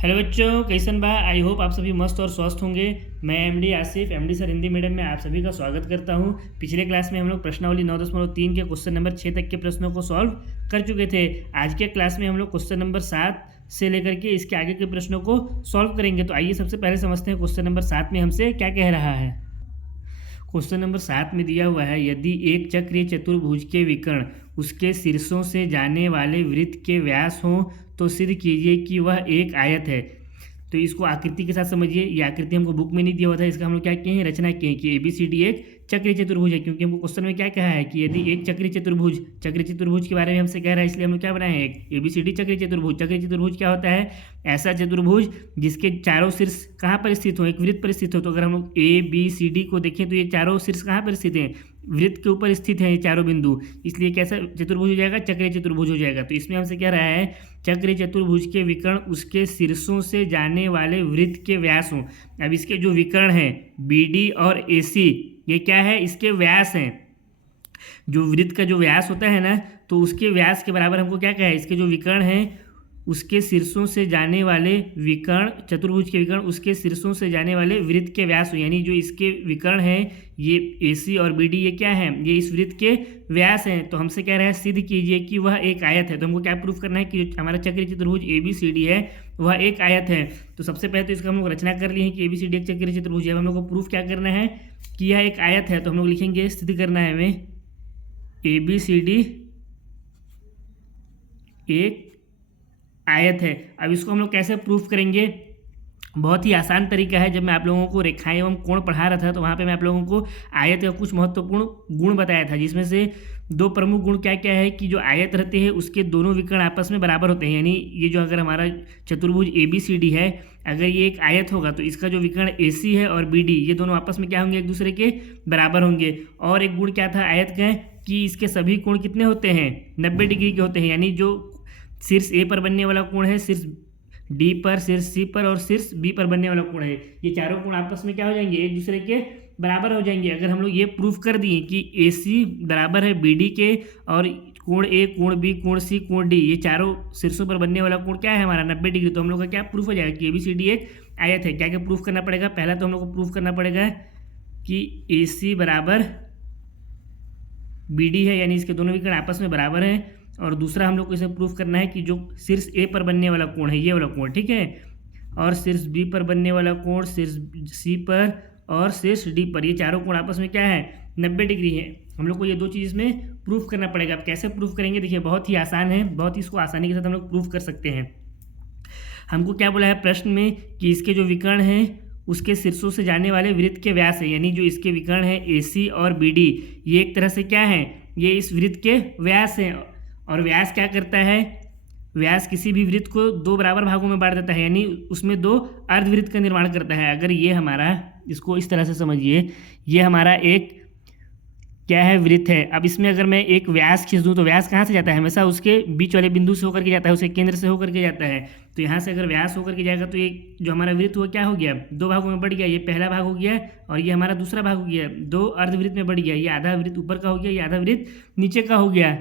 Hello बच्चों, कैसन बा। आई होप आप सभी मस्त और स्वस्थ होंगे। मैं MD Asif, MD sir Hindi medium में आप सभी का स्वागत करता हूं। पिछले क्लास में हम लोग प्रश्नावली 9.3 के क्वेश्चन नंबर 6 तक के प्रश्नों को सॉल्व कर चुके थे। आज के क्लास में हम लोग क्वेश्चन नंबर 7 से लेकर के इसके आगे के प्रश्नों को सॉल्व करेंगे। तो आइए सबसे पहले समझते हैं क्वेश्चन नंबर 7 में हमसे क्या कह रहा है। क्वेश्चन नंबर 7 में दिया हुआ है, यदि एक चक्रीय चतुर्भुज के विकर्ण उसके शीर्षों से जाने वाले वृत्त के व्यास हों तो सिद्ध कीजिए कि वह एक आयत है। तो इसको आकृति के साथ समझिए। ये आकृति हमको बुक में नहीं दिया हुआ था, इसका हम लोग क्या किए हैं, रचना किए हैं कि ABCD एक चक्रीय चतुर्भुज है। क्योंकि हमको क्वेश्चन में क्या कहा है कि यदि एक चक्रीय चतुर्भुज के बारे में हमसे कह रहा है, इसलिए हम लोग क्या बनाए हैं, एक ABCD चक्रीय चतुर्भुज। चक्रीय चतुर्भुज क्या होता है, ऐसा चतुर्भुज जिसके चारों शीर्ष कहाँ पर स्थित हो, एक वृत्त पर स्थित हो। तो अगर हम लोग ABCD को देखें तो ये चारों शीर्ष कहाँ पर स्थित हैं, वृत्त के ऊपर स्थित है ये चारों बिंदु। इसलिए कैसा चतुर्भुज हो जाएगा, चक्रीय चतुर्भुज हो जाएगा। तो इसमें हमसे क्या रहा है, चक्रीय चतुर्भुज के विकर्ण उसके शीर्षों से जाने वाले वृत्त के व्यास हों। अब इसके जो विकर्ण हैं BD और AC, ये क्या है, इसके व्यास हैं। जो वृत्त का जो व्यास होता है ना, तो उसके व्यास के बराबर हमको क्या कहा है, इसके जो विकर्ण हैं उसके शीर्षों से जाने वाले विकर्ण, चतुर्भुज के विकर्ण उसके शीर्षों से जाने वाले वृत्त के व्यास हो। यानी जो इसके विकर्ण हैं ये AC और BD, ये क्या है, ये इस वृत्त के व्यास हैं। तो हमसे कह रहा है सिद्ध कीजिए कि वह एक आयत है। तो हमको क्या प्रूफ करना है कि जो हमारा चक्रीय चतुर्भुज ABCD है वह एक आयत है। तो सबसे पहले तो इसका हम लोग रचना कर लिए हैं कि ABCD एक चक्रीय चतुर्भुज है। हम लोग को प्रूफ क्या करना है कि यह एक आयत है। तो हम लोग लिखेंगे, सिद्ध करना है हमें ABCD एक आयत है। अब इसको हम लोग कैसे प्रूफ करेंगे, बहुत ही आसान तरीका है। जब मैं आप लोगों को रेखाएं एवं कोण पढ़ा रहा था तो वहाँ पे मैं आप लोगों को आयत का कुछ महत्वपूर्ण गुण बताया था, जिसमें से दो प्रमुख गुण क्या क्या है कि जो आयत रहते हैं उसके दोनों विकर्ण आपस में बराबर होते हैं। यानी ये जो अगर हमारा चतुर्भुज ABCD है, अगर ये एक आयत होगा तो इसका जो विकर्ण AC है और BD, ये दोनों आपस में क्या होंगे, एक दूसरे के बराबर होंगे। और एक गुण क्या था आयत का, कि इसके सभी कोण कितने होते हैं, 90 डिग्री के होते हैं। यानी जो शीर्ष A पर बनने वाला कोण है, शीर्ष D पर, शीर्ष C पर और शीर्ष B पर बनने वाला कोण है, ये चारों कोण आपस में क्या हो जाएंगे, एक दूसरे के बराबर हो जाएंगे। अगर हम लोग ये प्रूफ कर दिए कि AC बराबर है BD के और कोण A, कोण B, कोण C, कोण D, ये चारों शीर्षों पर बनने वाला कोण क्या है हमारा 90 डिग्री, तो हम लोग का क्या प्रूफ हो जाएगा कि ABCD एक आयत है। क्या क्या प्रूफ करना पड़ेगा, पहला तो हम लोग को प्रूफ करना पड़ेगा कि AC बराबर BD है, यानी इसके दोनों विकर्ण आपस में बराबर हैं। और दूसरा हम लोग को इसे प्रूफ करना है कि जो शीर्ष A पर बनने वाला कोण है, ये वाला कोण, ठीक है, और शीर्ष B पर बनने वाला कोण, शीर्ष C पर और शीर्ष D पर, ये चारों कोण आपस में क्या है, 90 डिग्री है। हम लोग को ये दो चीज़ इसमें प्रूफ करना पड़ेगा। अब कैसे प्रूफ करेंगे, देखिए बहुत ही आसान है, बहुत ही इसको आसानी के साथ हम लोग प्रूफ कर सकते हैं। हमको क्या बोला है प्रश्न में कि इसके जो विकर्ण हैं उसके शीर्षों से जाने वाले वृत्त के व्यास है। यानी जो इसके विकर्ण है AC और BD, ये एक तरह से क्या है, ये इस वृत्त के व्यास हैं। और व्यास क्या करता है, व्यास किसी भी वृत्त को दो बराबर भागों में बांट देता है, यानी उसमें दो अर्धवृत्त का निर्माण करता है। अगर ये हमारा, इसको इस तरह से समझिए, ये हमारा एक क्या है, वृत्त है। अब इसमें अगर मैं एक व्यास खींच दूँ तो व्यास कहाँ से जाता है, हमेशा उसके बीच वाले बिंदु से होकर के जाता है, उसके केंद्र से होकर के जाता है। तो यहाँ से अगर व्यास होकर के जाएगा तो ये जो हमारा वृत्त हुआ क्या हो गया, दो भागों में बढ़ गया। ये पहला भाग हो गया और ये हमारा दूसरा भाग हो गया, दो अर्धवृत्त में बढ़ गया। ये आधा वृत्त ऊपर का हो गया, ये आधा वृत्त नीचे का हो गया।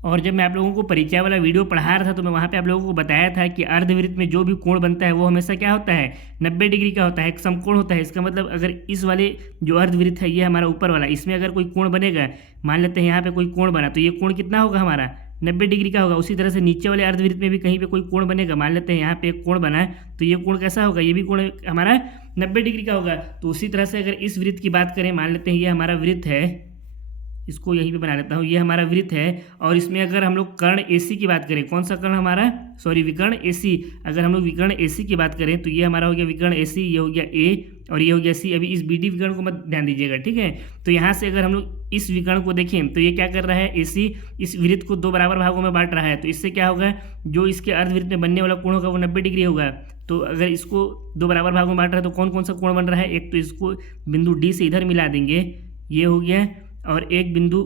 और जब मैं आप लोगों को परिचय वाला वीडियो पढ़ा रहा था तो मैं वहाँ पे आप लोगों को बताया था कि अर्धवृत्त में जो भी कोण बनता है वो हमेशा क्या होता है, 90 डिग्री का होता है, एक समकोण होता है। इसका मतलब अगर इस वाले जो अर्धवृत्त है ये हमारा ऊपर वाला, इसमें अगर कोई कोण बनेगा, मान लेते हैं यहाँ पे कोई कोण बना, तो ये कोण कितना होगा हमारा, 90 डिग्री का होगा। उसी तरह से नीचे वाले अर्धवृत्त में भी कहीं पे कोई कोण बनेगा, मान लेते हैं यहाँ पे एक कोण बना है, तो ये कोण कैसा होगा, ये भी कोण हमारा 90 डिग्री का होगा। तो उसी तरह से अगर इस वृत्त की बात करें, मान लेते हैं ये हमारा वृत्त है, इसको यहीं पे बना लेता हूँ, ये हमारा वृत्त है। और इसमें अगर हम लोग कर्ण AC की बात करें, कौन सा कर्ण हमारा, सॉरी विकर्ण AC, अगर हम लोग विकर्ण AC की बात करें तो ये हमारा हो गया विकर्ण AC, ये हो गया A और ये हो गया C। अभी इस BD विकर्ण को मत ध्यान दीजिएगा, ठीक है। तो यहाँ से अगर हम लोग इस विकर्ण को देखें तो ये क्या कर रहा है, AC इस वृत्त को दो बराबर भागों में बांट रहा है। तो इससे क्या होगा, जो इसके अर्धवृत्त में बनने वाला कोण होगा वो 90 डिग्री होगा। तो अगर इसको दो बराबर भागों में बांट रहा है तो कौन कौन सा कोण बन रहा है, एक तो इसको बिंदु D से इधर मिला देंगे, ये हो गया, और एक बिंदु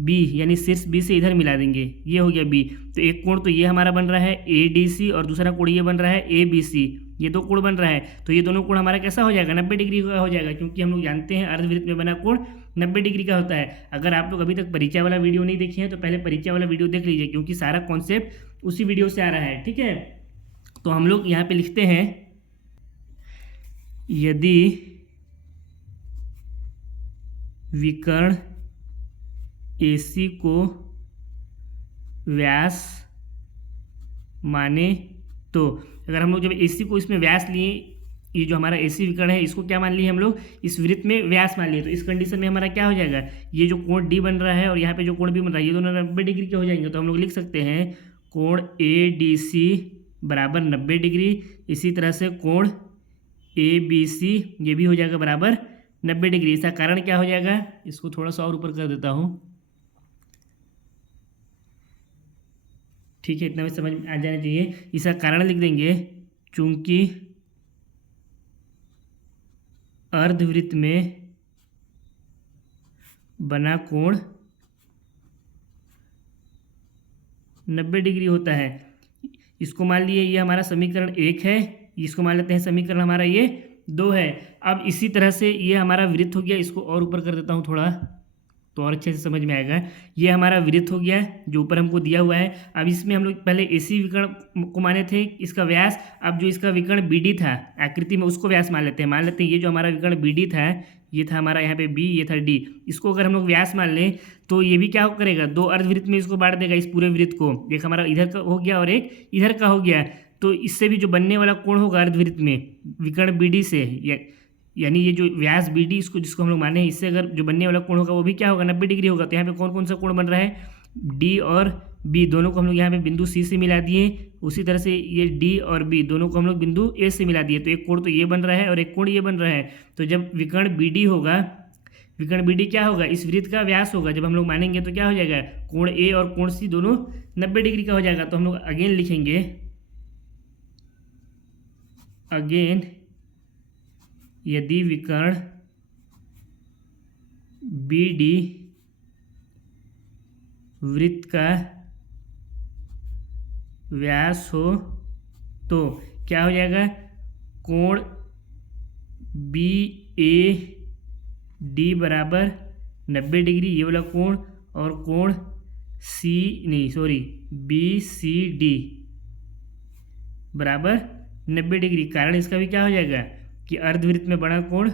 B यानी शीर्ष B से इधर मिला देंगे, ये हो गया B। तो एक कोण तो ये हमारा बन रहा है ADC और दूसरा कोण ये बन रहा है ABC, ये दो कोण बन रहा है। तो ये दोनों कोण हमारा कैसा हो जाएगा, 90 डिग्री का हो जाएगा, क्योंकि हम लोग जानते हैं अर्धवृत्त में बना कोण 90 डिग्री का होता है। अगर आप लोग अभी तक परिचय वाला वीडियो नहीं देखे हैं तो पहले परिचय वाला वीडियो देख लीजिए, क्योंकि सारा कॉन्सेप्ट उसी वीडियो से आ रहा है, ठीक है। तो हम लोग यहाँ पे लिखते हैं यदि विकर्ण AC को व्यास माने तो, अगर हम लोग जब AC को इसमें व्यास लिए, ये जो हमारा AC विकर्ण है इसको क्या मान लिए हम लोग, इस वृत्त में व्यास मान लिए, तो इस कंडीशन में हमारा क्या हो जाएगा, ये जो कोण D बन रहा है और यहाँ पे जो कोण B बन रहा है ये दोनों 90 डिग्री के हो जाएंगे। तो हम लोग लिख सकते हैं कोण ADC बराबर 90 डिग्री। इसी तरह से कोण ABC ये भी हो जाएगा बराबर 90 डिग्री। इसका कारण क्या हो जाएगा, इसको थोड़ा सा और ऊपर कर देता हूँ, ठीक है, इतना भी समझ में आ जाना चाहिए। इसका कारण लिख देंगे, चूंकि अर्धवृत्त में बना कोण 90 डिग्री होता है। इसको मान लिए ये हमारा समीकरण 1 है, इसको मान लेते हैं समीकरण हमारा ये 2 है। अब इसी तरह से ये हमारा वृत्त हो गया, इसको और ऊपर कर देता हूँ थोड़ा तो और अच्छे से समझ में आएगा। ये हमारा वृत्त हो गया जो ऊपर हमको दिया हुआ है। अब इसमें हम लोग पहले AC विकर्ण को माने थे इसका व्यास, अब जो इसका विकर्ण BD था आकृति में उसको व्यास मान लेते हैं। ये जो हमारा विकर्ण BD था, ये था हमारा यहाँ पे B, ये था D, इसको अगर हम लोग व्यास मान लें तो ये भी क्या करेगा, 2 अर्धवृत्त में इसको बांट देगा इस पूरे वृत्त को। एक हमारा इधर का हो गया और एक इधर का हो गया, तो इससे भी जो बनने वाला कोण होगा अर्धवृत्त में विकर्ण BD से, यानी ये जो व्यास BD इसको जिसको हम लोग माने हैं, इससे अगर जो बनने वाला कोण होगा वो भी क्या होगा, 90 डिग्री होगा। तो यहाँ पे कौन कौन सा कोण बन रहा है, D और B दोनों को हम लोग यहाँ पे बिंदु C से मिला दिए। उसी तरह से ये D और B दोनों को हम लोग बिंदु A से मिला दिए, तो एक कोण तो ये बन रहा है और एक कोण ये बन रहा है। तो जब विकर्ण BD होगा, विकर्ण BD क्या होगा, इस वृत्त का व्यास होगा, जब हम लोग मानेंगे तो क्या हो जाएगा, कोण A और कोण C दोनों 90 डिग्री का हो जाएगा। तो हम लोग अगेन लिखेंगे, अगेन यदि विकर्ण BD वृत्त का व्यास हो तो क्या हो जाएगा, कोण BAD बराबर 90 डिग्री ये वाला कोण, और कोण BCD बराबर 90 डिग्री। कारण इसका भी क्या हो जाएगा कि अर्धवृत्त में बड़ा कोण,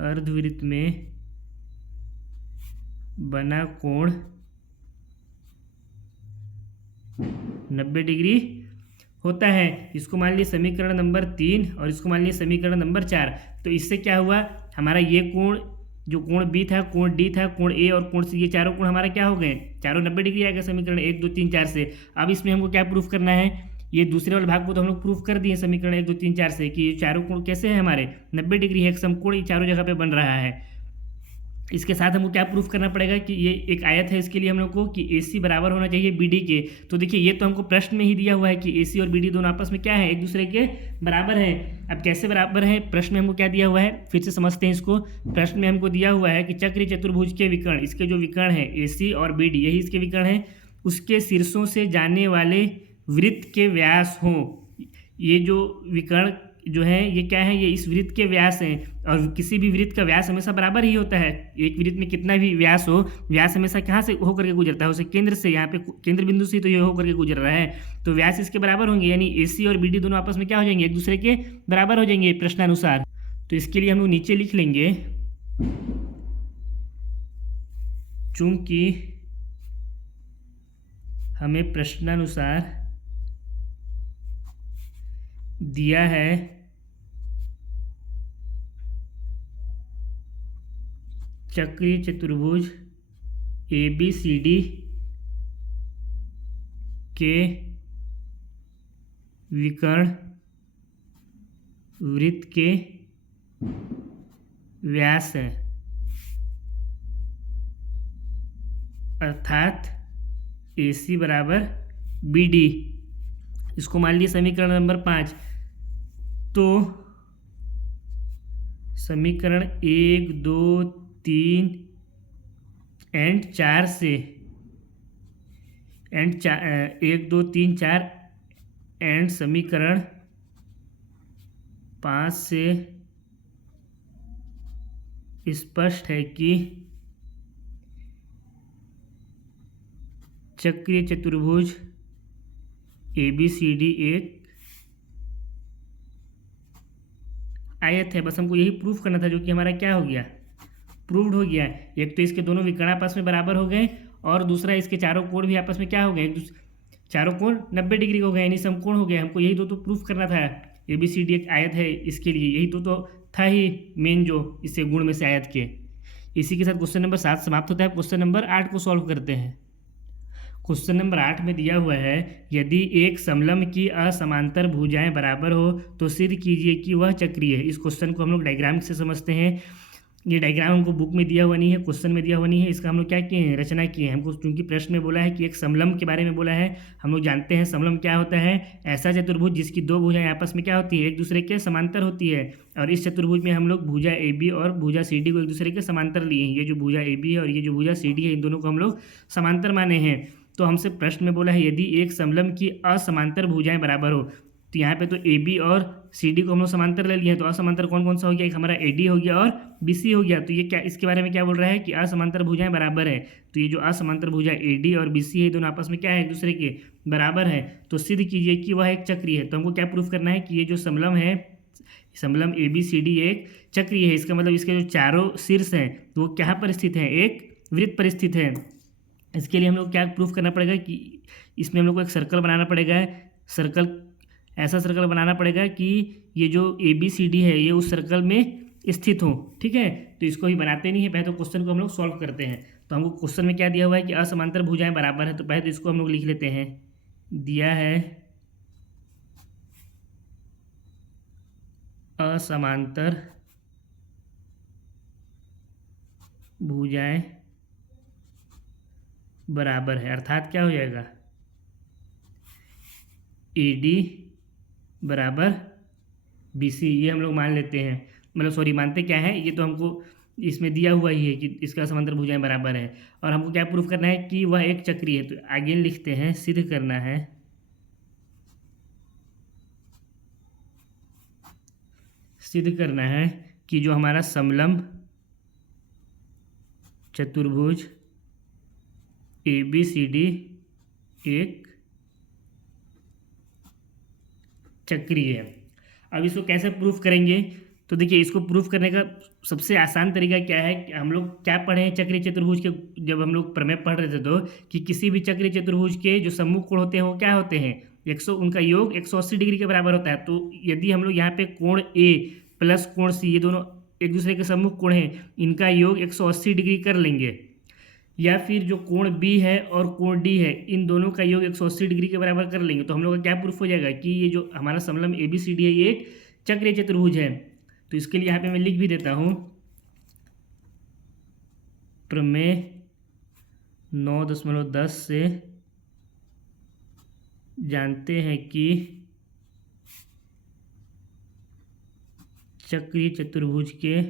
अर्धवृत्त में बना कोण 90 डिग्री होता है। इसको मान लिए समीकरण नंबर 3 और इसको मान लिए समीकरण नंबर 4। तो इससे क्या हुआ, हमारा ये कोण जो कोण B था, कोण D था, कोण A और कोण C, ये चारों कोण हमारा क्या हो गए, चारों 90 डिग्री आएगा समीकरण 1 2 3 4 से। अब इसमें हमको क्या प्रूफ करना है, ये दूसरे वाले भाग को तो हम लोग प्रूफ कर दिए समीकरण 1 2 3 4 से कि ये चारों कोण कैसे हैं हमारे 90 डिग्री है, एक समकोण ये चारों जगह पे बन रहा है। इसके साथ हमको क्या प्रूफ करना पड़ेगा कि ये एक आयत है, इसके लिए हम लोग को कि AC बराबर होना चाहिए BD के। तो देखिए ये तो हमको प्रश्न में ही दिया हुआ है कि AC और BD दोनों आपस में क्या है, एक दूसरे के बराबर हैं। अब कैसे बराबर है, प्रश्न में हमको क्या दिया हुआ है, फिर से समझते हैं इसको। प्रश्न में हमको दिया हुआ है कि चक्रीय चतुर्भुज के विकर्ण, इसके जो विकर्ण है AC और BD यही इसके विकर्ण है, उसके शीर्षों से जाने वाले वृत्त के व्यास हों। ये जो विकर्ण जो है ये क्या है, ये इस वृत्त के व्यास हैं, और किसी भी वृत्त का व्यास हमेशा बराबर ही होता है। एक वृत्त में कितना भी व्यास हो, व्यास हमेशा कहाँ से होकर के गुजरता है, उसे केंद्र से, यहाँ पे केंद्र बिंदु से तो ये होकर के गुजर रहा है, तो व्यास इसके बराबर होंगे, यानी AC और BD दोनों आपस में क्या हो जाएंगे, एक दूसरे के बराबर हो जाएंगे प्रश्नानुसार। तो इसके लिए हम लोग नीचे लिख लेंगे, चूंकि हमें प्रश्नानुसार दिया है चक्रीय चतुर्भुज ABCD के विकर्ण वृत्त के व्यास है, अर्थात AC बराबर BD। इसको मान लिए समीकरण नंबर 5। तो समीकरण 1 2 3 एंड 4 से, 1 2 3 4 एंड समीकरण 5 से स्पष्ट है कि चक्रीय चतुर्भुज ABCD एक आयत है। बस हमको यही प्रूफ करना था, जो कि हमारा क्या हो गया, प्रूव्ड हो गया। एक तो इसके दोनों विकर्ण आपस में बराबर हो गए, और दूसरा इसके चारों कोण भी आपस में क्या हो गए, चारों कोण 90 डिग्री हो गए, यानी समकोण हो गए। हमको यही दो तो प्रूफ करना था। ABCD एक आयत है, इसके लिए यही तो था ही मेन, जो इससे गुण में से आयत के। इसी के साथ क्वेश्चन नंबर 7 समाप्त होता है। क्वेश्चन नंबर 8 को सॉल्व करते हैं। क्वेश्चन नंबर 8 में दिया हुआ है, यदि एक समलंब की असमांतर भुजाएं बराबर हो तो सिद्ध कीजिए कि वह चक्रीय है। इस क्वेश्चन को हम लोग डायग्राम से समझते हैं। ये डायग्राम हमको बुक में दिया हुआ नहीं है, क्वेश्चन में दिया हुआ नहीं है। इसका हम लोग क्या किए हैं, रचना किए हैं। हमको चूंकि प्रश्न में बोला है कि एक समलंब के बारे में बोला है, हम लोग जानते हैं समलंब क्या होता है, ऐसा चतुर्भुज जिसकी दो भुजाएं आपस में क्या होती है, एक दूसरे के समांतर होती है। और इस चतुर्भुज में हम लोग भुजा AB और भुजा CD को एक दूसरे के समांतर लिए हैं। ये जो भुजा AB है और ये जो भुजा CD है, इन दोनों को हम लोग समांतर माने हैं। तो हमसे प्रश्न में बोला है, यदि एक समलंब की असमांतर भुजाएं बराबर हो, तो यहाँ पे तो AB और CD को हम लोग समांतर ले लिए हैं। तो असमांतर कौन कौन सा हो गया, एक हमारा AD हो गया और BC हो गया। तो ये क्या, इसके बारे में क्या बोल रहा है कि असमांतर भुजाएं बराबर है। तो ये जो असमांतर भुजा AD और BC है, दोनों आपस में क्या है, एक दूसरे के बराबर है। तो सिद्ध कीजिए कि वह एक चक्रीय है। तो हमको क्या प्रूफ करना है कि ये जो समलंब है, समलंब ABCD एक चक्रीय है। इसका मतलब इसके जो चारों शीर्ष हैं तो वो क्या पर स्थित है, एक वृत्त पर स्थित है। इसके लिए हम लोग क्या प्रूफ करना पड़ेगा कि इसमें हम लोग को एक सर्कल बनाना पड़ेगा। सर्कल, ऐसा सर्कल बनाना पड़ेगा कि ये जो ABCD है ये उस सर्कल में स्थित हो। ठीक है, तो इसको ही बनाते नहीं है, पहले तो क्वेश्चन को हम लोग सॉल्व करते हैं। तो हमको क्वेश्चन में क्या दिया हुआ है कि असमांतर भुजाएं बराबर है। तो पहले तो इसको हम लोग लिख लेते हैं। दिया है असमांतर भुजाएं बराबर है, अर्थात क्या हो जाएगा, AD बराबर BC। ये हम लोग मान लेते हैं, मतलब सॉरी मानते क्या है, ये तो हमको इसमें दिया हुआ ही है कि इसका समांतर भुजाएं बराबर है। और हमको क्या प्रूफ करना है कि वह एक चक्रीय है। तो आगे लिखते हैं, सिद्ध करना है, सिद्ध करना है कि जो हमारा समलंब चतुर्भुज ABCD एक चक्रीय है। अब इसको कैसे प्रूफ करेंगे, तो देखिए इसको प्रूफ करने का सबसे आसान तरीका क्या है कि हम लोग क्या पढ़े हैं चक्रीय चतुर्भुज के, जब हम लोग प्रमेय पढ़ रहे थे तो, कि किसी भी चक्रीय चतुर्भुज के जो सम्मुख कोण होते हैं वो क्या होते हैं, 100, उनका योग 180 डिग्री के बराबर होता है। तो यदि हम लोग यहाँ पे कोण A प्लस कोण C, ये दोनों एक दूसरे के सम्मुख कोण हैं, इनका योग 180 डिग्री कर लेंगे, या फिर जो कोण B है और कोण D है, इन दोनों का योग 180 डिग्री के बराबर कर लेंगे। तो हम लोग का क्या प्रूफ हो जाएगा कि ये जो हमारा समलंब ABCD है ये एक चक्रीय चतुर्भुज है। तो इसके लिए यहाँ पे मैं लिख भी देता हूँ, प्रमेय 9.10 से जानते हैं कि चक्रीय चतुर्भुज के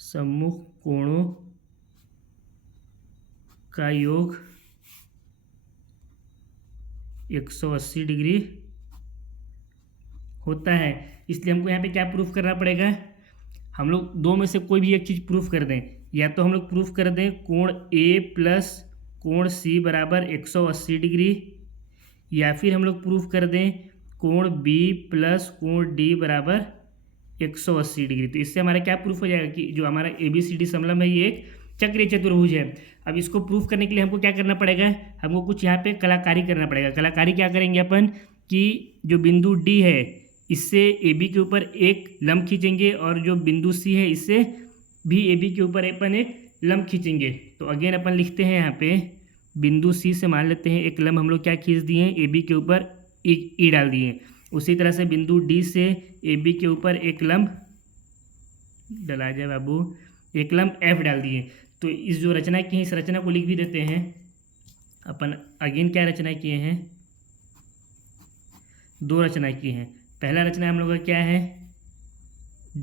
सम्मुख कोणों का योग 180 डिग्री होता है। इसलिए हमको यहाँ पे क्या प्रूफ करना पड़ेगा, हम लोग दो में से कोई भी एक चीज़ प्रूफ कर दें। या तो हम लोग प्रूफ कर दें कोण A प्लस कोण C बराबर 180 डिग्री, या फिर हम लोग प्रूफ कर दें कोण B प्लस कोण D बराबर 180 डिग्री। तो इससे हमारा क्या प्रूफ हो जाएगा कि जो हमारा ABCD समलंब है ये एक चक्रीय चतुर्भुज है। अब इसको प्रूफ करने के लिए हमको क्या करना पड़ेगा, हमको कुछ यहाँ पे कलाकारी करना पड़ेगा। कलाकारी क्या करेंगे अपन कि जो बिंदु D है इससे AB के ऊपर एक लंब खींचेंगे, और जो बिंदु C है इससे भी AB के ऊपर अपन एक लंब खींचेंगे। तो अगेन अपन लिखते हैं यहाँ पे बिंदु C से मान लेते हैं एक लंब हम लोग क्या खींच दिए हैं, AB के ऊपर E डाल दिए। उसी तरह से बिंदु D से AB के ऊपर एक लंब डला जाए बाबू, एक लंब F डाल दिए। तो इस जो रचना की है इस रचना को लिख भी देते हैं अपन। अगेन क्या रचना किए हैं, दो रचना की हैं। पहला रचना हम लोग का क्या है,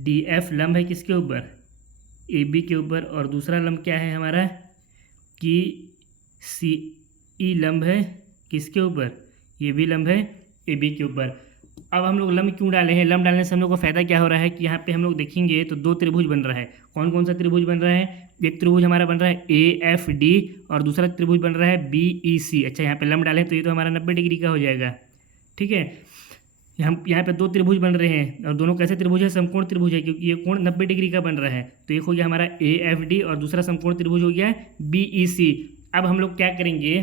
DF लंब है किसके ऊपर, AB के ऊपर, और दूसरा लंब क्या है हमारा कि CE लंब है किसके ऊपर, ये भी लंब है AB के ऊपर। अब हम लोग लंब क्यों डाले हैं? लंब डालने से हम लोग को फायदा क्या हो रहा है कि यहाँ पे हम लोग देखेंगे तो दो त्रिभुज बन रहा है। कौन कौन सा त्रिभुज बन रहा है? एक त्रिभुज हमारा बन रहा है AFD और दूसरा त्रिभुज बन रहा है BEC। अच्छा, यहाँ पे लंब डालें तो ये तो हमारा 90 डिग्री का हो जाएगा। ठीक है, हम यहाँ पे दो त्रिभुज बन रहे हैं और दोनों कैसे त्रिभुज है? समकोण त्रिभुज है, क्योंकि ये कोण 90 डिग्री का बन रहा है। तो एक हो गया हमारा AFD और दूसरा समकोण त्रिभुज हो गया BEC। अब हम लोग क्या करेंगे,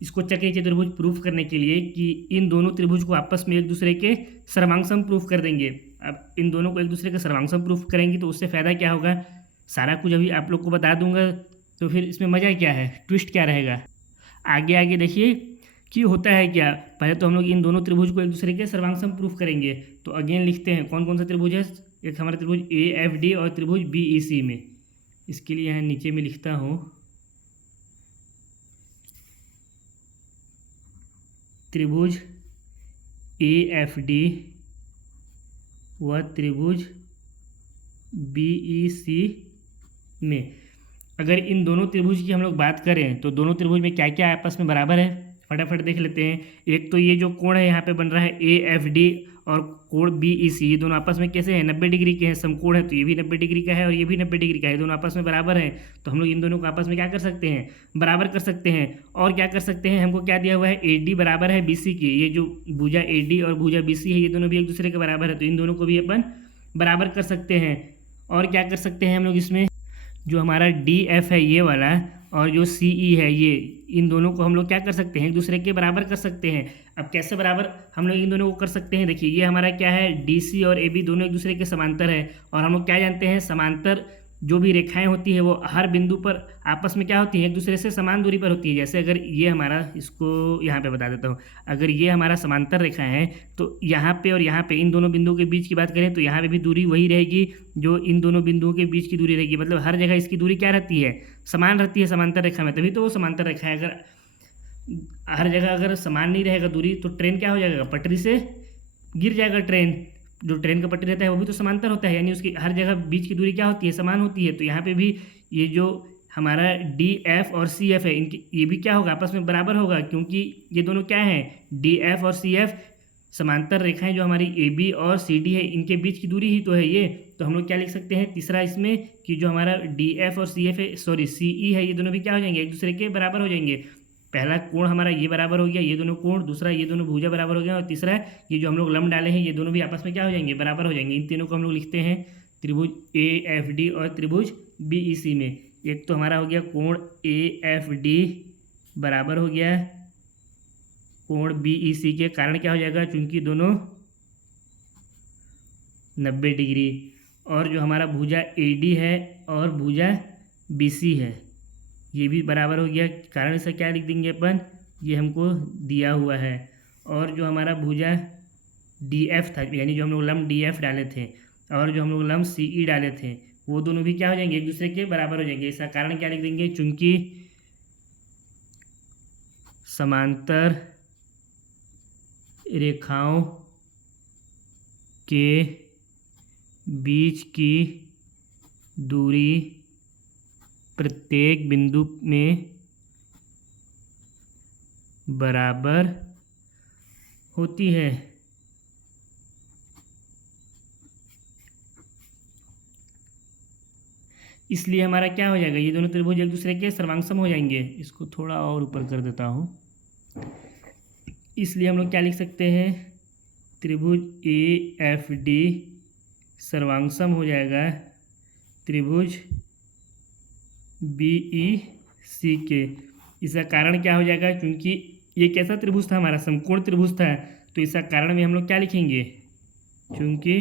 इसको चक्रीय चतुर्भुज प्रूफ करने के लिए कि इन दोनों त्रिभुज को आपस में एक दूसरे के सर्वांगसम प्रूफ कर देंगे। अब इन दोनों को एक दूसरे के सर्वांगसम प्रूफ करेंगे तो उससे फ़ायदा क्या होगा, सारा कुछ अभी आप लोग को बता दूंगा। तो फिर इसमें मज़ा क्या है, ट्विस्ट क्या रहेगा, आगे आगे देखिए कि होता है क्या। पहले तो हम लोग इन दोनों त्रिभुज को एक दूसरे के सर्वांगसम प्रूफ करेंगे। तो अगेन लिखते हैं कौन कौन सा त्रिभुज है। एक हमारा त्रिभुज AFD और त्रिभुज BEC में, इसके लिए यहाँ नीचे में लिखता हूँ त्रिभुज AFD व त्रिभुज BEC में। अगर इन दोनों त्रिभुज की हम लोग बात करें तो दोनों त्रिभुज में क्या क्या आपस में बराबर है, फटाफट देख लेते हैं। एक तो ये जो कोण है यहाँ पे बन रहा है AFD और कोण BEC, ये दोनों आपस में कैसे हैं? 90 डिग्री के हैं, समकोण है। तो ये भी 90 डिग्री का है और ये भी 90 डिग्री का है, दोनों आपस में बराबर हैं। तो हम लोग इन दोनों को आपस में क्या कर सकते हैं? बराबर कर सकते हैं। और क्या कर सकते हैं, हमको क्या दिया हुआ है? AD बराबर है BC की। ये जो भुजा AD और भुजा BC है, ये दोनों भी एक दूसरे के बराबर है, तो इन दोनों को भी अपन बराबर कर सकते हैं। और क्या कर सकते हैं हम लोग, इसमें जो हमारा DF है ये वाला और जो CE है ये, इन दोनों को हम लोग क्या कर सकते हैं? एक दूसरे के बराबर कर सकते हैं। अब कैसे बराबर हम लोग इन दोनों को कर सकते हैं? देखिए, ये हमारा क्या है, DC और AB दोनों एक दूसरे के समांतर है। और हम लोग क्या जानते हैं, समांतर जो भी रेखाएं होती है वो हर बिंदु पर आपस में क्या होती है? एक दूसरे से समान दूरी पर होती है। जैसे अगर ये हमारा, इसको यहाँ पे बता देता हूँ, अगर ये हमारा समांतर रेखा है तो यहाँ पे और यहाँ पे इन दोनों बिंदुओं के बीच की बात करें तो यहाँ पे भी दूरी वही रहेगी जो इन दोनों बिंदुओं के बीच की दूरी रहेगी। मतलब हर जगह इसकी दूरी क्या रहती है? समान रहती है समांतर रेखा में, तभी तो वो समांतर रेखा है। अगर हर जगह अगर समान नहीं रहेगा दूरी तो ट्रेन क्या हो जाएगा? पटरी से गिर जाएगा ट्रेन। जो ट्रेन का पटरी रहता है वो भी तो समांतर होता है, यानी उसकी हर जगह बीच की दूरी क्या होती है? समान होती है। तो यहाँ पे भी ये जो हमारा DF और CF है, इनकी ये भी क्या होगा? आपस में बराबर होगा, क्योंकि ये दोनों क्या हैं? DF और CF समांतर रेखाएं जो हमारी AB और CD है, इनके बीच की दूरी ही तो है ये। तो हम लोग क्या लिख सकते हैं तीसरा इसमें कि जो हमारा DF और CF है, सॉरी CE है, ये दोनों भी क्या हो जाएंगे? एक दूसरे के बराबर हो जाएंगे। पहला कोण हमारा ये बराबर हो गया, ये दोनों कोण, दूसरा ये दोनों भुजा बराबर हो गया, और तीसरा ये जो हम लोग लंब डाले हैं ये दोनों भी आपस में क्या हो जाएंगे? बराबर हो जाएंगे। इन तीनों को हम लोग लिखते हैं त्रिभुज AFD और त्रिभुज BEC में। एक तो हमारा हो गया कोण AFD बराबर हो गया कोण BEC के, कारण क्या हो जाएगा? चूंकि दोनों 90 डिग्री। और जो हमारा भुजा AD है और भुजा BC है ये भी बराबर हो गया, कारण इसका क्या लिख देंगे अपन? ये हमको दिया हुआ है। और जो हमारा भुजा DF था, यानी जो हम लोग लंब DF डाले थे और जो हम लोग लंब CE डाले थे, वो दोनों भी क्या हो जाएंगे? एक दूसरे के बराबर हो जाएंगे। इसका कारण क्या लिख देंगे? चूंकि समांतर रेखाओं के बीच की दूरी प्रत्येक बिंदु में बराबर होती है। इसलिए हमारा क्या हो जाएगा? ये दोनों त्रिभुज एक दूसरे के सर्वांगसम हो जाएंगे। इसको थोड़ा और ऊपर कर देता हूँ। इसलिए हम लोग क्या लिख सकते हैं? त्रिभुज AFD सर्वांगसम हो जाएगा त्रिभुज BEC के। इसका कारण क्या हो जाएगा? क्योंकि ये कैसा त्रिभुज था? हमारा समकोण त्रिभुज था। तो इसका कारण में हम लोग क्या लिखेंगे? क्योंकि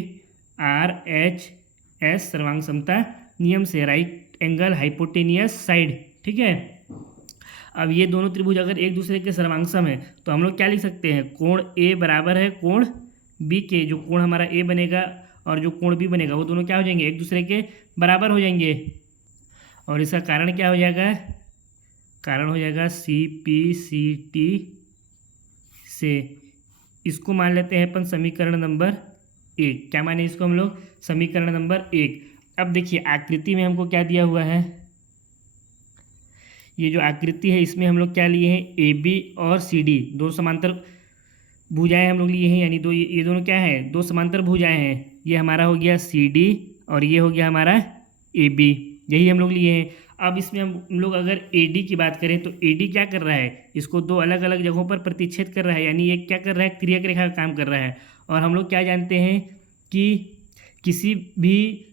RHS सर्वांग समता नियम से, राइट एंगल हाइपोटेनियस साइड। ठीक है, अब ये दोनों त्रिभुज अगर एक दूसरे के सर्वांगसम है तो हम लोग क्या लिख सकते हैं? कोण A बराबर है कोण B के। जो कोण हमारा A बनेगा और जो कोण B बनेगा वो दोनों क्या हो जाएंगे? एक दूसरे के बराबर हो जाएंगे। और इसका कारण क्या हो जाएगा? कारण हो जाएगा CPCT से। इसको मान लेते हैं अपन समीकरण नंबर 1। क्या माने इसको हम लोग? समीकरण नंबर 1। अब देखिए आकृति में हमको क्या दिया हुआ है? ये जो आकृति है इसमें हम लोग क्या लिए हैं? AB और CD दो समांतर भुजाएं हम लोग लिए हैं, यानी दो, ये दोनों क्या है, दो समांतर भुजाएं हैं। ये हमारा हो गया सी डी और ये हो गया हमारा ए बी, यही हम लोग लिए हैं। अब इसमें हम लोग अगर ए डी की बात करें तो ए डी क्या कर रहा है, इसको दो अलग अलग जगहों पर प्रतिच्छेद कर रहा है, यानी ये क्या कर रहा है, तिर्यक रेखा का काम कर रहा है। और हम लोग क्या जानते हैं कि किसी भी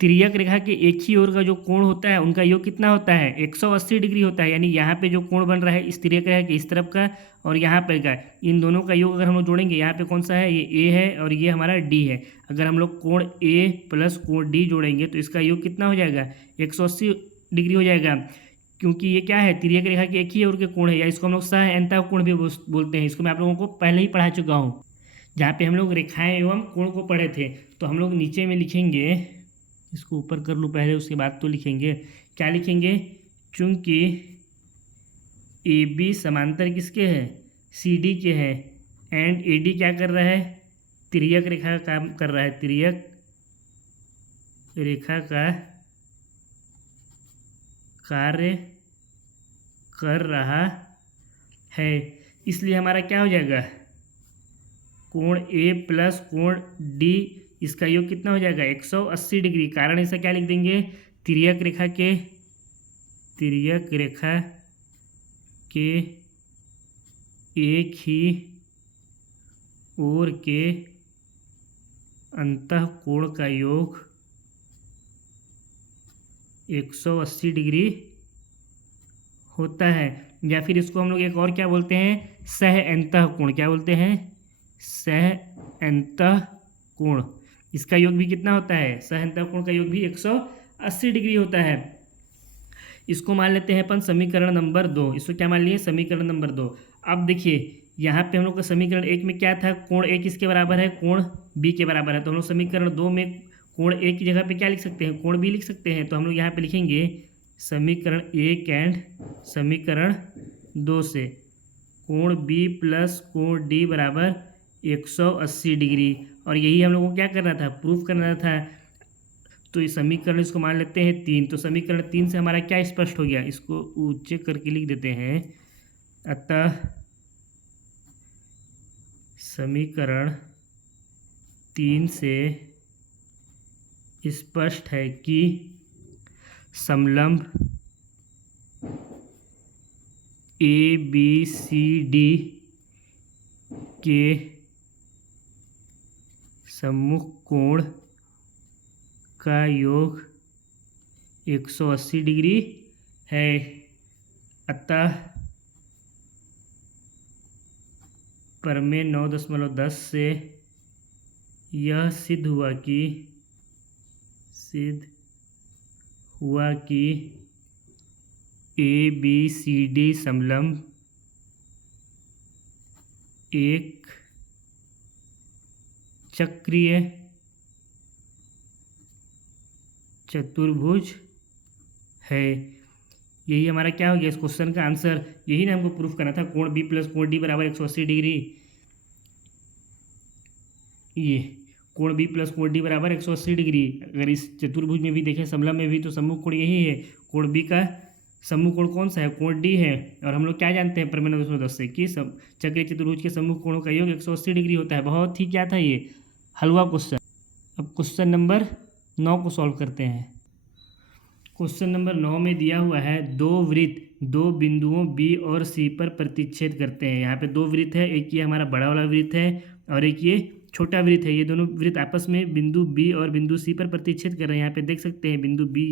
तिर्यक रेखा के एक ही ओर का जो कोण होता है उनका योग कितना होता है, 180 डिग्री होता है। यानी यहाँ पे जो कोण बन रहा है इस तिर्यक रेखा के इस तरफ का और यहाँ पर का, इन दोनों का योग अगर हम लोग जोड़ेंगे, यहाँ पे कौन सा है, ये ए है और ये हमारा डी है। अगर हम लोग कोण ए प्लस कोण डी जोड़ेंगे तो इसका योग कितना हो जाएगा, 180 डिग्री हो जाएगा, क्योंकि ये क्या है, तिर्यक रेखा के एक ही ओर के कोण है, या इसको हम लोग सह अंतः कोण भी बोलते हैं। इसको मैं आप लोगों को पहले ही पढ़ा चुका हूँ, जहाँ पे हम लोग रेखाएं एवं कोण को पढ़े थे। तो हम लोग नीचे में लिखेंगे, इसको ऊपर कर लूँ पहले, उसके बाद तो लिखेंगे, क्या लिखेंगे, चूंकि ए बी समांतर किसके हैं, सी डी के हैं, एंड ए डी क्या कर रहा है, तिर्यक रेखा का काम कर रहा है, तिर्यक रेखा का कार्य कर रहा है, इसलिए हमारा क्या हो जाएगा, कोण ए प्लस कोण डी, इसका योग कितना हो जाएगा, 180 डिग्री। कारण ऐसा क्या लिख देंगे, तिर्यक रेखा के एक ही ओर के अंतः कोण का योग 180 डिग्री होता है। या फिर इसको हम लोग एक और क्या बोलते हैं, सह अंतः कोण, क्या बोलते हैं, सह अंतः कोण। इसका योग भी कितना होता है, सह अंतः कोण का योग भी 180 डिग्री होता है। इसको मान लेते हैं अपन समीकरण नंबर 2। इसको क्या मान लिए, समीकरण नंबर 2। अब देखिए यहाँ पे हम लोग का समीकरण 1 में क्या था, कोण ए किसके बराबर है, कोण बी के बराबर है। तो हम लोग समीकरण 2 में कोण ए की जगह पे क्या लिख सकते हैं, कोण बी लिख सकते हैं। तो हम लोग यहाँ पे लिखेंगे समीकरण 1 एंड समीकरण 2 से कोण बी प्लस कोण डी बराबर 180 डिग्री। और यही हम लोगों को क्या करना था, प्रूफ करना था। तो इस समीकरण, इसको मान लेते हैं 3। तो समीकरण 3 से हमारा क्या स्पष्ट हो गया, इसको ऊंचे करके लिख देते हैं। अतः समीकरण 3 से स्पष्ट है कि समलंब ए बी सी डी के सम्मुख कोण का योग 180 डिग्री है। अतः प्रमेय 9.10 से यह सिद्ध हुआ कि ए बी सी डी समलंब एक चक्रीय चतुर्भुज है। यही हमारा क्या हो गया, इस क्वेश्चन का आंसर। यही ना हमको प्रूफ करना था, कोण बी प्लस कोण डी बराबर 180 डिग्री। ये कोण बी प्लस कोण डी बराबर 180 डिग्री। अगर इस चतुर्भुज में भी देखें, समलंब में भी, तो सम्मुख कोण यही है। कोण बी का सम्मुख कोण कौन सा है, कोण डी है। और हम लोग क्या जानते हैं प्रमेय 9.10 से कि चक्रीय चतुर्भुज के सम्मुख कोणों का योग 180 डिग्री होता है। बहुत ही क्या था ये, हलवा क्वेश्चन। अब क्वेश्चन नंबर 9 को सॉल्व करते हैं। क्वेश्चन नंबर 9 में दिया हुआ है, दो वृत्त दो बिंदुओं बी और सी पर प्रतिच्छेद करते हैं। यहाँ पे दो वृत्त है, एक ये हमारा बड़ा वाला वृत्त है और एक ये छोटा वृत्त है। ये दोनों वृत्त आपस में बिंदु बी और बिंदु सी पर प्रतिच्छेद कर रहे हैं। यहाँ पे देख सकते हैं बिंदु बी,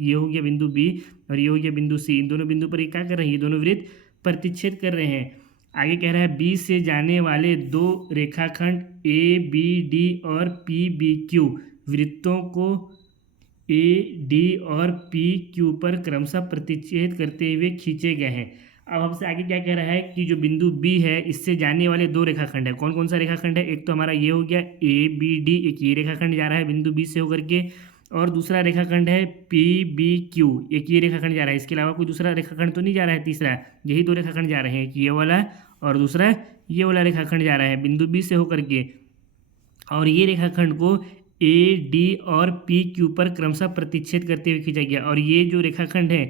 ये हो गया बिंदु बी और ये हो गया बिंदु सी। इन दोनों बिंदु पर ये क्या कर रहे हैं, ये दोनों वृत्त प्रतिच्छेद कर रहे हैं। आगे कह रहा है बी से जाने वाले दो रेखाखंड ए बी डी और पी बी क्यू वृत्तों को ए डी और पी क्यू पर क्रमशः प्रतिच्छेद करते हुए खींचे गए हैं। अब हमसे आगे क्या कह रहा है कि जो बिंदु बी है इससे जाने वाले दो रेखाखंड है। कौन कौन सा रेखाखंड है, एक तो हमारा ये हो गया ए बी डी, एक ये रेखाखंड जा रहा है बिंदु बी से होकर के, और दूसरा रेखाखंड है पी बी क्यू, एक ये रेखाखंड जा रहा है। इसके अलावा कोई दूसरा रेखाखंड तो नहीं जा रहा है। तीसरा, यही दो रेखाखंड जा रहे हैं, एक ये वाला और दूसरा ये वाला रेखाखंड जा रहा है बिंदु बी से होकर के। और ये रेखाखंड को ए डी और पी क्यू पर क्रमशः प्रतिच्छेद करते हुए खींचा गया। और ये जो रेखाखंड है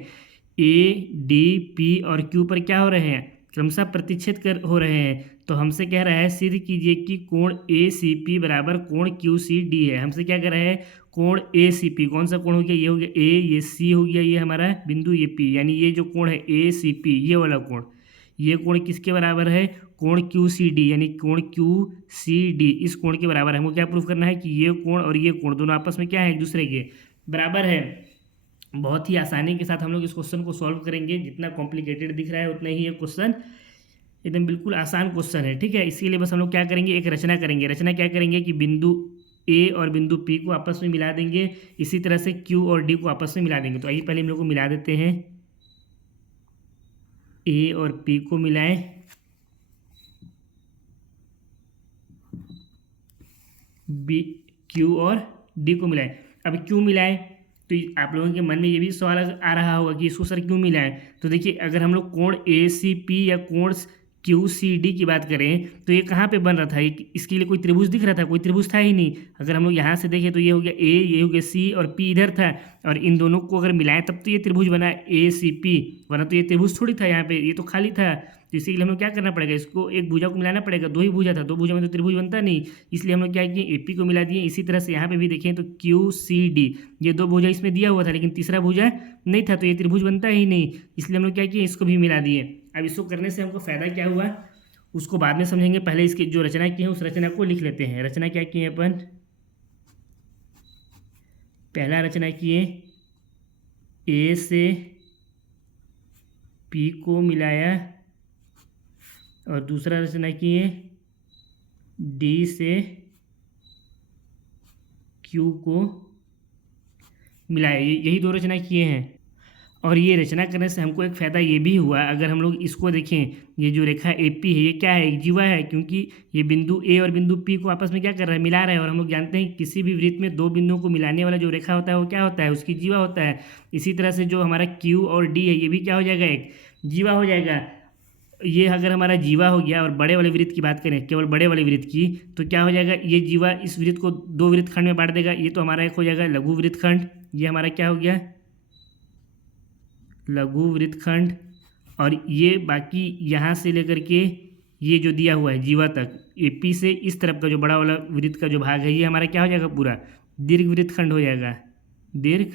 ए डी पी और क्यू पर क्या हो रहे हैं, क्रमशः प्रतिच्छेद कर हो रहे हैं। तो हमसे कह रहा है सिद्ध कीजिए कि कोण ए सी पी बराबर कोण क्यू सी डी है। हमसे क्या कह रहा है, कोण ए सी पी, कौन सा कोण हो गया, ये हो गया ए, ये सी हो गया, ये हमारा बिंदु, ये पी, यानी ये जो कोण है ए सी पी, ये वाला कोण, ये कोण किसके बराबर है, कोण क्यू सी डी, यानी कोण क्यू सी डी इस कोण के बराबर है। हमको क्या प्रूफ करना है कि ये कोण और ये कोण दोनों आपस में क्या है, एक दूसरे के बराबर है। बहुत ही आसानी के साथ हम लोग इस क्वेश्चन को सॉल्व करेंगे। जितना कॉम्प्लिकेटेड दिख रहा है उतना ही ये क्वेश्चन एकदम बिल्कुल आसान क्वेश्चन है, ठीक है। इसी लिए बस हम लोग क्या करेंगे, एक रचना करेंगे। रचना क्या करेंगे कि बिंदु ए और बिंदु पी को आपस में मिला देंगे, इसी तरह से क्यू और डी को आपस में मिला देंगे। तो आइए पहले हम लोग को मिला देते हैं, ए और पी को मिलाएं, बी क्यू और डी को मिलाएं। अब क्यों मिलाएं, तो आप लोगों के मन में ये भी सवाल आ रहा होगा कि इसको सर क्यों मिलाएं। तो देखिए, अगर हम लोग कोण ए सी पी या कोण क्यू सी डी की बात करें तो ये कहाँ पे बन रहा था, इसके लिए कोई त्रिभुज दिख रहा था, कोई त्रिभुज था ही नहीं। अगर हम लोग यहाँ से देखें तो ये हो गया ए, ये हो गया सी और पी इधर था, और इन दोनों को अगर मिलाएं तब तो ये त्रिभुज बना ए सी पी, वरना तो ये त्रिभुज थोड़ी था, यहाँ पे ये तो खाली था। तो इसी के लिए हम लोग क्या करना पड़ेगा, इसको एक भुजा को मिलाना पड़ेगा। दो ही भुजा था, दो भुजा में तो त्रिभुज बनता नहीं, इसलिए हम लोग क्या किए, ए पी को मिला दिए। इसी तरह से यहाँ पे भी देखें तो क्यू सी डी, ये दो भुजा इसमें दिया हुआ था लेकिन तीसरा भुजा नहीं था, तो ये त्रिभुज बनता ही नहीं, इसलिए हम लोग क्या किए, इसको भी मिला दिए। अब इसको करने से हमको फायदा क्या हुआ उसको बाद में समझेंगे, पहले इसकी जो रचना की है उस रचना को लिख लेते हैं। रचना क्या की है अपन, पहला रचना किए, ए से पी को मिलाया, और दूसरा रचना किए डी से क्यू को मिलाया। यही दो रचना किए हैं। और ये रचना करने से हमको एक फ़ायदा ये भी हुआ, अगर हम लोग इसको देखें, ये जो रेखा ए पी है ये क्या है, एक जीवा है, क्योंकि ये बिंदु ए और बिंदु पी को आपस में क्या कर रहा है, मिला रहा है। और हम लोग जानते हैं किसी भी वृत्त में दो बिंदुओं को मिलाने वाला जो रेखा होता है वो क्या होता है, उसकी जीवा होता है। इसी तरह से जो हमारा क्यू और डी है ये भी क्या हो जाएगा, एक जीवा हो जाएगा। ये अगर हमारा जीवा हो गया, और बड़े वाले वृत्त की बात करें, केवल बड़े वाले वृत्त की, तो क्या हो जाएगा, ये जीवा इस वृत्त को दो वृत्त खंड में बांट देगा। ये तो हमारा एक हो जाएगा लघु वृत्त खंड, ये हमारा क्या हो गया, लघु वृत्तखंड। और ये बाकी यहाँ से लेकर के ये जो दिया हुआ है जीवा तक, एपी से इस तरफ का जो बड़ा वाला वृत्त का जो भाग है ये हमारा क्या हो जाएगा, पूरा दीर्घ वृत्तखंड हो जाएगा, दीर्घ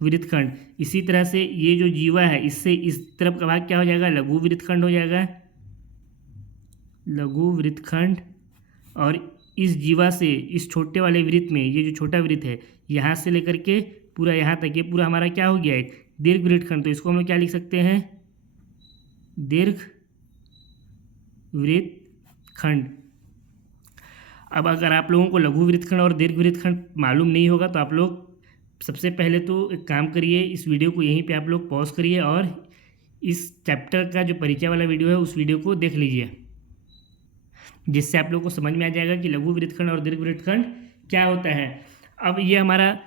वृत्तखंड। इसी तरह से ये जो जीवा है इससे इस तरफ का भाग क्या हो जाएगा, लघु वृत्तखंड हो जाएगा, लघु वृत्तखंड। और इस जीवा से इस छोटे वाले वृत्त में, ये जो छोटा वृत्त है यहाँ से लेकर के पूरा यहाँ तक, ये पूरा हमारा क्या हो गया, एक दीर्घ वृत्तखंड। तो इसको हम लोग क्या लिख सकते हैं, दीर्घ वृत्तखंड। अब अगर आप लोगों को लघु वृत्तखंड और दीर्घ वृत्तखंड मालूम नहीं होगा तो आप लोग सबसे पहले तो एक काम करिए, इस वीडियो को यहीं पे आप लोग पॉज करिए और इस चैप्टर का जो परिचय वाला वीडियो है उस वीडियो को देख लीजिए, जिससे आप लोग को समझ में आ जाएगा कि लघु वृत्तखंड और दीर्घ वृत्तखंड क्या होता है। अब ये हमारा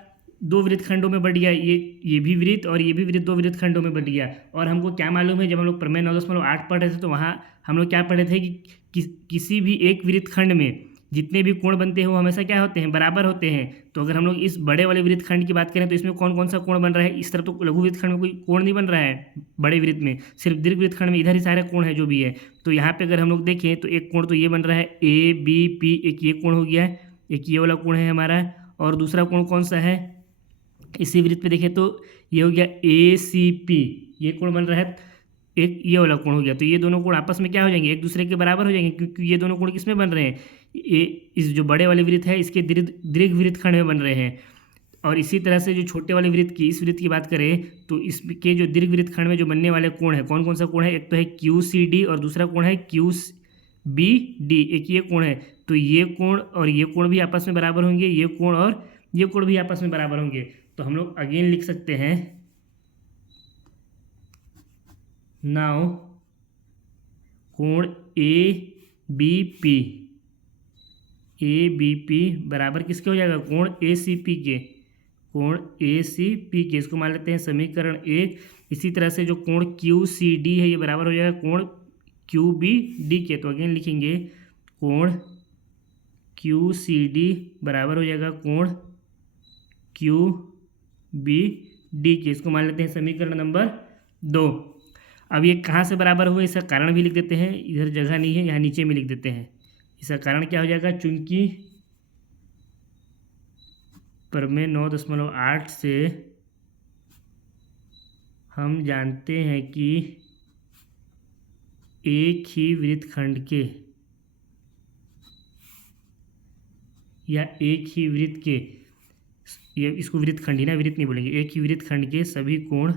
दो वृत्तखंडों में बट गया, ये भी वृत्त और ये भी वृत्त दो वृत्तखंडों में बट गया। और हमको क्या मालूम है, जब हम लोग प्रमेय 9.8 पढ़ रहे थे तो वहाँ हम लोग क्या पढ़े थे कि किसी भी एक वृत्तखंड में जितने भी कोण बनते हैं वो हमेशा क्या होते हैं, बराबर होते हैं। तो अगर हम लोग इस बड़े वाले वृत्तखंड की बात करें तो इसमें कौन कौन सा कोण बन रहा है, इस तरफ तो लघु वृत्तखंड में कोई कोण नहीं बन रहा है बड़े वृत्त में, सिर्फ दीर्घ वृत्तखंड में इधर ही सारे कोण है जो भी है। तो यहाँ पे अगर हम लोग देखें तो एक कोण तो ये बन रहा है ए बी पी, एक ये कोण हो गया, एक ये वाला कोण है हमारा, और दूसरा कोण कौन सा है, इसी वृत्त पे देखें तो ये हो गया ए सी पी, ये कोण बन रहा है, एक ये वाला कोण हो गया। तो ये दोनों कोण आपस में क्या हो जाएंगे, एक दूसरे के बराबर हो जाएंगे, क्योंकि ये दोनों कोण किस में बन रहे हैं, ये इस जो बड़े वाले वृत्त है इसके दीर्घ वृत्तखंड में बन रहे हैं। और इसी तरह से जो छोटे वाले वृत्त की, इस वृत्त की बात करें तो इसके जो दीर्घ वृत्तखंड में जो बनने वाले कोण है, कौन कौन सा कोण है, एक तो है क्यू सी डी और दूसरा कोण है क्यू बी डी, एक ये कोण है। तो ये कोण और ये कोण भी आपस में बराबर होंगे, ये कोण और ये कोण भी आपस में बराबर होंगे। तो हम लोग अगेन लिख सकते हैं, नाउ कोण ए बी पी बराबर किसके हो जाएगा, कोण ए सी पी के, कोण ए सी पी के, इसको मान लेते हैं समीकरण 1। इसी तरह से जो कोण क्यू सी डी है ये बराबर हो जाएगा कोण क्यू बी डी के। तो अगेन लिखेंगे कोण क्यू सी डी बराबर हो जाएगा कोण क्यू बी डी के, इसको मान लेते हैं समीकरण नंबर 2। अब ये कहाँ से बराबर हुए इसका कारण भी लिख देते हैं, इधर जगह नहीं है, यहाँ नीचे में लिख देते हैं। इसका कारण क्या हो जाएगा, चूंकि प्रमेय 9.8 से हम जानते हैं कि एक ही वृत्तखंड के या एक ही वृत्त के, ये इसको वृत्तखंड ही ना, वृत्त नहीं बोलेंगे, एक ही वृत्तखंड के सभी कोण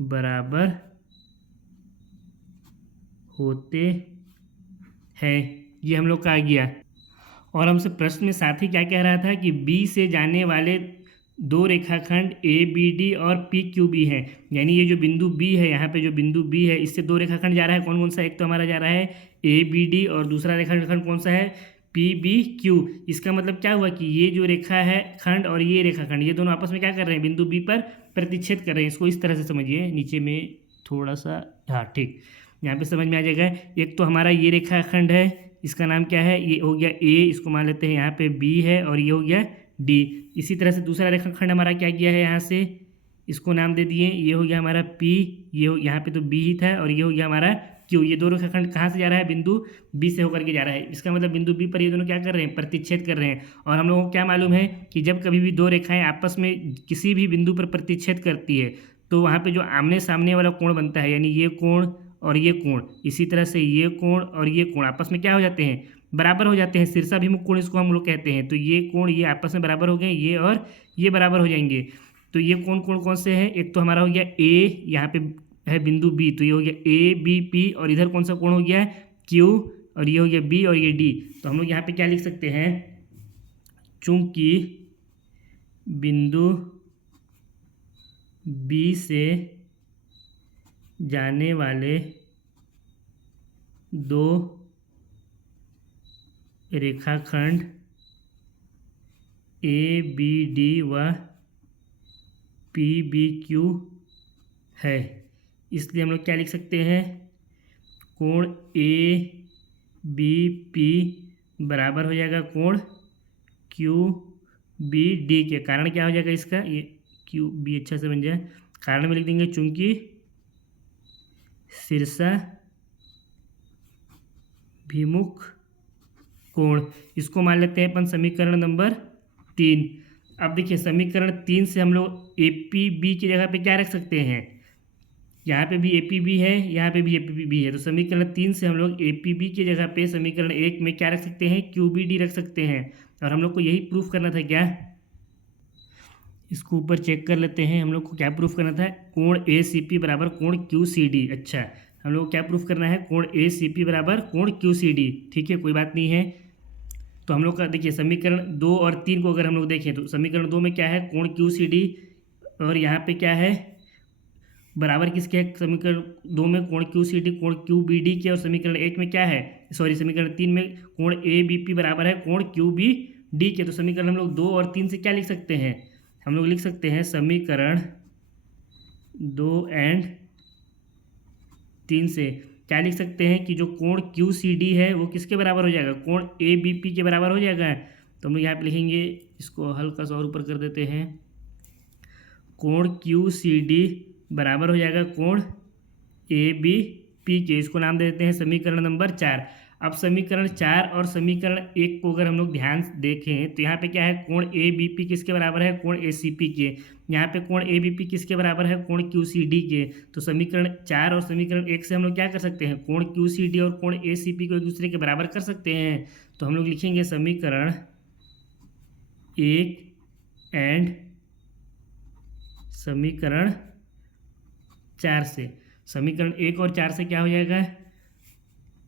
बराबर होते हैं। ये हम लोग का आ गया। और हमसे प्रश्न में साथ ही क्या कह रहा था कि बी से जाने वाले दो रेखाखंड ए बी डी और पी क्यू बी हैं, यानी ये जो बिंदु बी है, यहाँ पे जो बिंदु बी है, इससे दो रेखाखंड जा रहा है। कौन कौन सा, एक तो हमारा जा रहा है ए बी डी और दूसरा रेखाखंड कौन सा है, पी बी क्यू। इसका मतलब क्या हुआ कि ये जो रेखा है खंड और ये रेखाखंड, ये दोनों आपस में क्या कर रहे हैं, बिंदु बी पर प्रतिच्छेद कर रहे हैं। इसको इस तरह से समझिए, नीचे में थोड़ा सा, हाँ ठीक, यहाँ पे समझ में आ जाएगा। एक तो हमारा ये रेखाखंड है, इसका नाम क्या है, ये हो गया ए, इसको मान लेते हैं यहाँ पे बी है, और ये हो गया डी। इसी तरह से दूसरा रेखाखंड हमारा क्या किया है, यहाँ से इसको नाम दे दिए, ये हो गया हमारा पी, ये हो, यहाँ पे तो बी ही था, और ये हो गया हमारा क्यू। ये दो रेखाखंड कहाँ से जा रहा है, बिंदु बी से होकर के जा रहा है। इसका मतलब बिंदु बी पर ये दोनों क्या कर रहे हैं, प्रतिच्छेद कर रहे हैं। और हम लोगों को क्या मालूम है कि जब कभी भी दो रेखाएं आपस में किसी भी बिंदु पर प्रतिच्छेद करती है तो वहाँ पे जो आमने सामने वाला कोण बनता है, यानी ये कोण और ये कोण, इसी तरह से ये कोण और ये कोण आपस में क्या हो जाते हैं, बराबर हो जाते हैं। शीर्षाभिमुख कोण इसको हम लोग कहते हैं। तो ये कोण ये आपस में बराबर हो गए, ये और ये बराबर हो जाएंगे। तो ये कोण कौन से हैं, एक तो हमारा हो गया ए, यहाँ पे है बिंदु बी, तो ये हो गया ए बी पी, और इधर कौन सा कोण हो गया क्यू, और ये हो गया बी और ये डी। तो हम लोग यहाँ पे क्या लिख सकते हैं, चूंकि बिंदु बी से जाने वाले दो रेखाखंड ए बी डी व पी बी क्यू है, इसलिए हम लोग क्या लिख सकते हैं, कोण ए बी पी बराबर हो जाएगा कोण क्यू बी डी के। कारण क्या हो जाएगा इसका, ये क्यू बी अच्छा से बन जाए, कारण में लिख देंगे चूंकि शीर्षाभिमुख कोण। इसको मान लेते हैं अपन समीकरण नंबर 3। अब देखिए समीकरण 3 से हम लोग ए पी बी की जगह पे क्या रख सकते हैं, यहाँ पे भी ए पी बी है, यहाँ पे भी ए पी बी है। तो समीकरण 3 से हम लोग ए पी बी की जगह पे समीकरण 1 में क्या रख सकते हैं, क्यू बी डी रख सकते हैं। और हम लोग को यही प्रूफ करना था क्या, इसको ऊपर चेक कर लेते हैं। हम लोग को क्या प्रूफ करना था, कोण ए सी पी बराबर कोण क्यू सी डी। अच्छा, हम लोग को क्या प्रूफ करना है, कोण ए सी पी बराबर कोण क्यू सी डी। ठीक है, कोई बात नहीं है। तो हम लोग का देखिए समीकरण 2 और 3 को अगर हम लोग देखें तो समीकरण 2 में क्या है, कोण क्यू सी डी, और यहाँ पे क्या है, बराबर किसके है, समीकरण 2 में कोण क्यू सी डी कोण क्यू बी डी के, और समीकरण 1 में क्या है, सॉरी समीकरण 3 में कोण ए बी पी बराबर है कोण क्यू बी डी के। तो समीकरण हम लोग 2 और 3 से क्या लिख सकते हैं, हम लोग लिख सकते हैं समीकरण 2 एंड 3 से क्या लिख सकते हैं कि जो कोण क्यू सी डी है वो किसके बराबर हो जाएगा, कोण ए बी पी के बराबर हो जाएगा। तो हम लोग यहाँ पे लिखेंगे, इसको हल्का सा और ऊपर कर देते हैं, कोण क्यू सी डी बराबर हो जाएगा कोण ए बी पी के। इसको नाम दे देते हैं समीकरण नंबर 4। अब समीकरण 4 और समीकरण 1 को अगर हम लोग ध्यान से देखें तो यहाँ पे क्या है, कोण ए बी पी किसके बराबर है, कोण ए सी पी के। यहाँ पे कोण ए बी पी किसके बराबर है, कोण क्यू सी डी के। तो समीकरण 4 और समीकरण 1 से हम लोग क्या कर सकते हैं, कोण क्यू सी डी और कोण ए सी पी को एक दूसरे के बराबर कर सकते हैं। तो हम लोग लिखेंगे समीकरण 1 एंड समीकरण 4 से, समीकरण 1 और 4 से क्या हो जाएगा,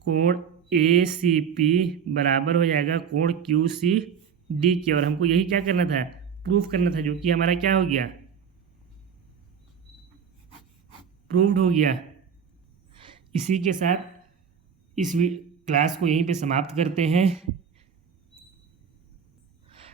कोण ए सी पी बराबर हो जाएगा कोण क्यू सी डी के। और हमको यही क्या करना था, प्रूफ करना था, जो कि हमारा क्या हो गया, प्रूव्ड हो गया। इसी के साथ इस क्लास को यहीं पे समाप्त करते हैं।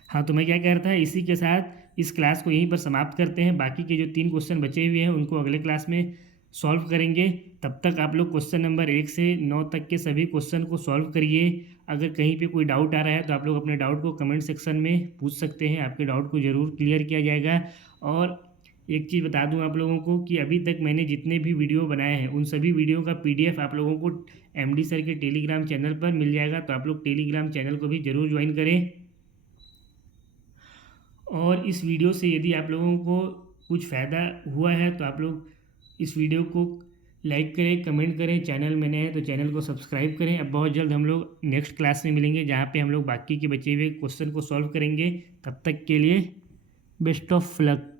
हाँ, तो मैं क्या कह रहा था, इसी के साथ इस क्लास को यहीं पर समाप्त करते हैं। बाकी के जो 3 क्वेश्चन बचे हुए हैं उनको अगले क्लास में सॉल्व करेंगे। तब तक आप लोग क्वेश्चन नंबर 1 से 9 तक के सभी क्वेश्चन को सॉल्व करिए। अगर कहीं पे कोई डाउट आ रहा है तो आप लोग अपने डाउट को कमेंट सेक्शन में पूछ सकते हैं, आपके डाउट को ज़रूर क्लियर किया जाएगा। और एक चीज़ बता दूं आप लोगों को कि अभी तक मैंने जितने भी वीडियो बनाए हैं उन सभी वीडियो का पीडीएफ आप लोगों को एमडी सर के टेलीग्राम चैनल पर मिल जाएगा, तो आप लोग टेलीग्राम चैनल को भी ज़रूर ज्वाइन करें। और इस वीडियो से यदि आप लोगों को कुछ फ़ायदा हुआ है तो आप लोग इस वीडियो को लाइक करें, कमेंट करें, चैनल में नए हैं तो चैनल को सब्सक्राइब करें। अब बहुत जल्द हम लोग नेक्स्ट क्लास में मिलेंगे जहाँ पे हम लोग बाकी के बचे हुए क्वेश्चन को सॉल्व करेंगे। तब तक के लिए बेस्ट ऑफ लक।